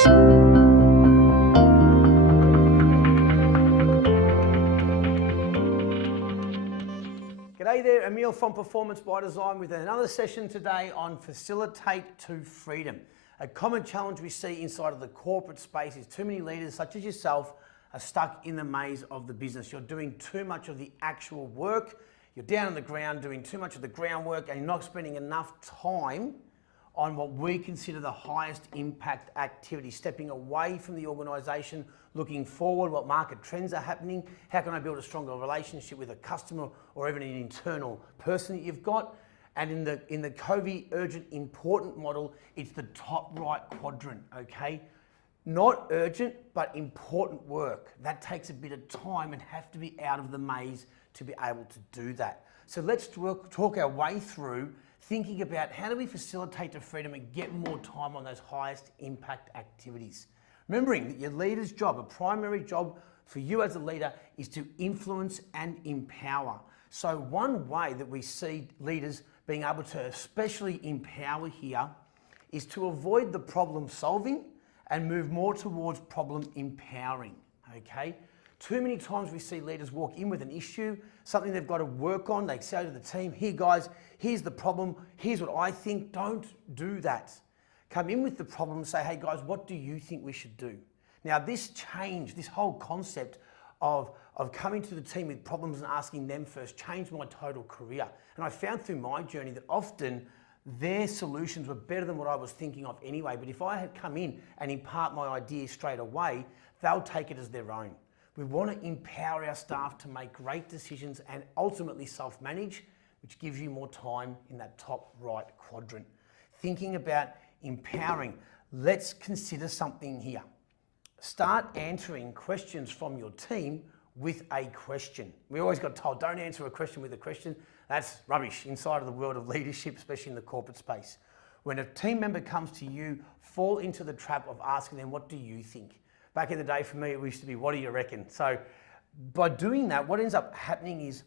G'day there, Emil from Performance by Design with another session today on Facilitate to Freedom. A common challenge we see inside of the corporate space is too many leaders such as yourself are stuck in the maze of the business. You're doing too much of the actual work, you're down on the ground doing too much of the groundwork and you're not spending enough time on what we consider the highest impact activities, stepping away from the organisation, looking forward, what market trends are happening, how can I build a stronger relationship with a customer or even an internal person that you've got. And in the COVID urgent important model, it's the top right quadrant, okay? Not urgent, but important work. That takes a bit of time and have to be out of the maze to be able to do that. So let's talk our way through thinking about how do we facilitate to freedom and get more time on those highest impact activities. Remembering that your leader's job, a primary job for you as a leader, is to influence and empower. So one way that we see leaders being able to especially empower here is to avoid the problem solving and move more towards problem empowering, okay? Too many times we see leaders walk in with an issue, something they've got to work on. They say to the team, here guys, here's the problem, here's what I think. Don't do that. Come in with the problem and say, hey guys, what do you think we should do? Now this change, this whole concept of coming to the team with problems and asking them first changed my total career. And I found through my journey that often their solutions were better than what I was thinking of anyway. But if I had come in and impart my ideas straight away, they'll take it as their own. We want to empower our staff to make great decisions and ultimately self-manage, which gives you more time in that top right quadrant. Thinking about empowering, let's consider something here. Start answering questions from your team with a question. We always got told, don't answer a question with a question. That's rubbish inside of the world of leadership, especially in the corporate space. When a team member comes to you, fall into the trap of asking them, what do you think? Back in the day for me, it used to be, what do you reckon? So by doing that, what ends up happening is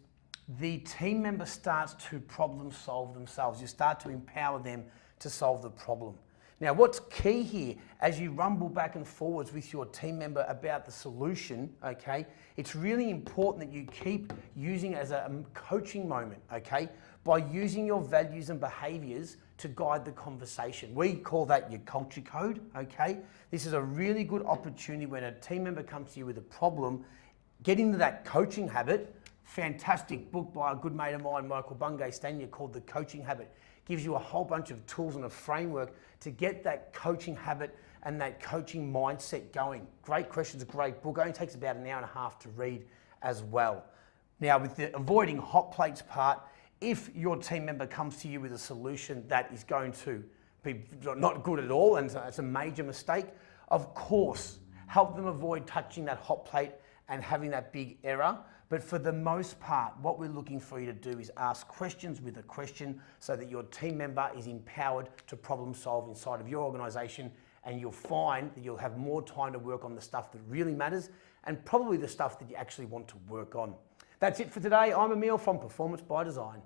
the team member starts to problem solve themselves. You start to empower them to solve the problem. Now, what's key here, as you rumble back and forwards with your team member about the solution, okay, it's really important that you keep using it as a coaching moment, okay, by using your values and behaviors to guide the conversation. We call that your culture code, okay? This is a really good opportunity when a team member comes to you with a problem, get into that coaching habit. Fantastic book by a good mate of mine, Michael Bungay Stanier, called The Coaching Habit. Gives you a whole bunch of tools and a framework to get that coaching habit and that coaching mindset going. Great questions, a great book. It only takes about an hour and a half to read as well. Now, with the avoiding hot plates part, if your team member comes to you with a solution that is going to be not good at all and it's a major mistake, of course, help them avoid touching that hot plate and having that big error. But for the most part, what we're looking for you to do is ask questions with a question so that your team member is empowered to problem solve inside of your organisation, and you'll find that you'll have more time to work on the stuff that really matters and probably the stuff that you actually want to work on. That's it for today. I'm Emil from Performance by Design.